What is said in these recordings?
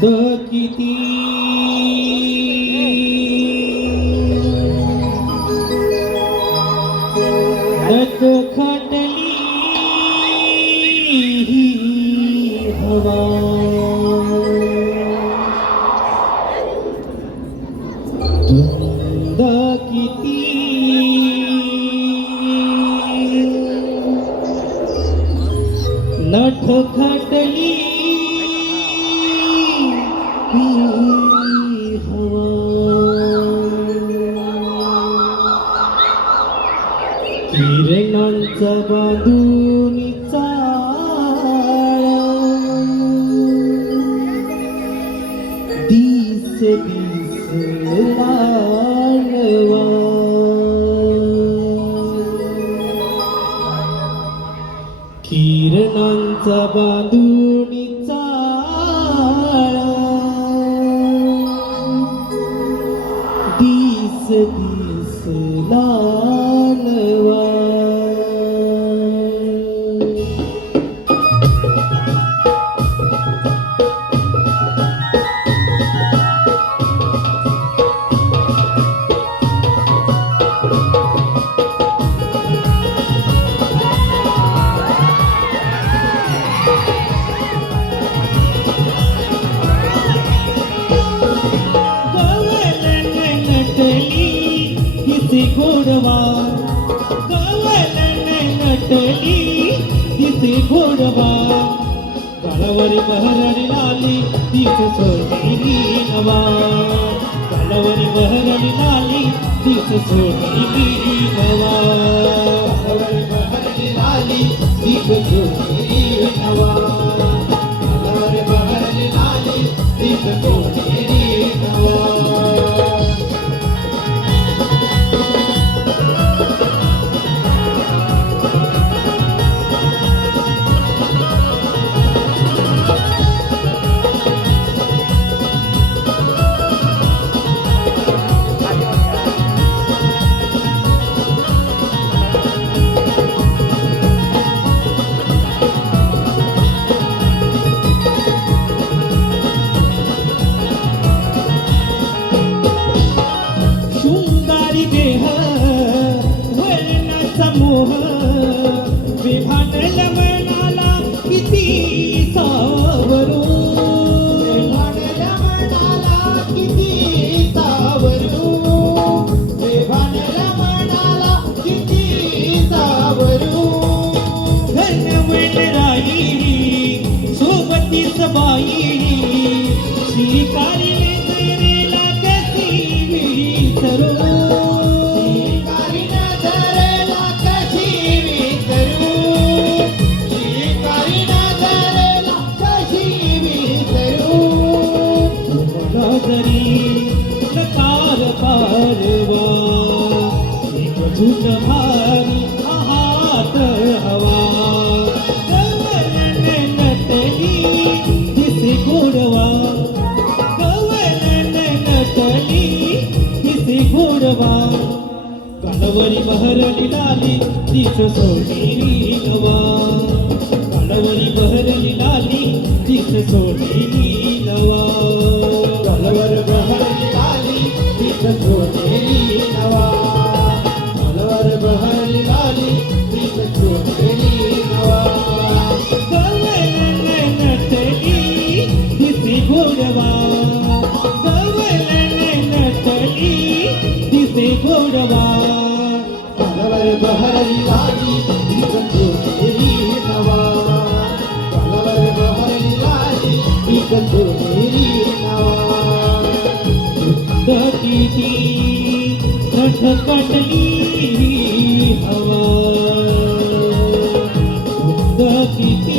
The किती रथ खटली हवा धुंद খটখটলি কিরণাঞ্চ বাদুনিচা किरणांचा बांधून दिस लालवा गोडवा कवलन नटली दिसे गोडवा गळवरी बहरणी लाली दिस सोनेरी नवा. गळवरी बहरणी लाली दिस सोनेरी नवा. गळवरी बहरणी लाली दिस सोनेरी नवा. तुम्हाला जरी पारवा एक झुट भारी हात हवा. कवलन नटली दिसे गोडवा. कवलन नटली दिसे गोडवा. कालवरी बहरली लाली दिस सोनेरी नवा कालवरी बहरली लाली दिस सोनेरी कटली हवा किती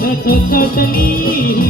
खटखटली हवा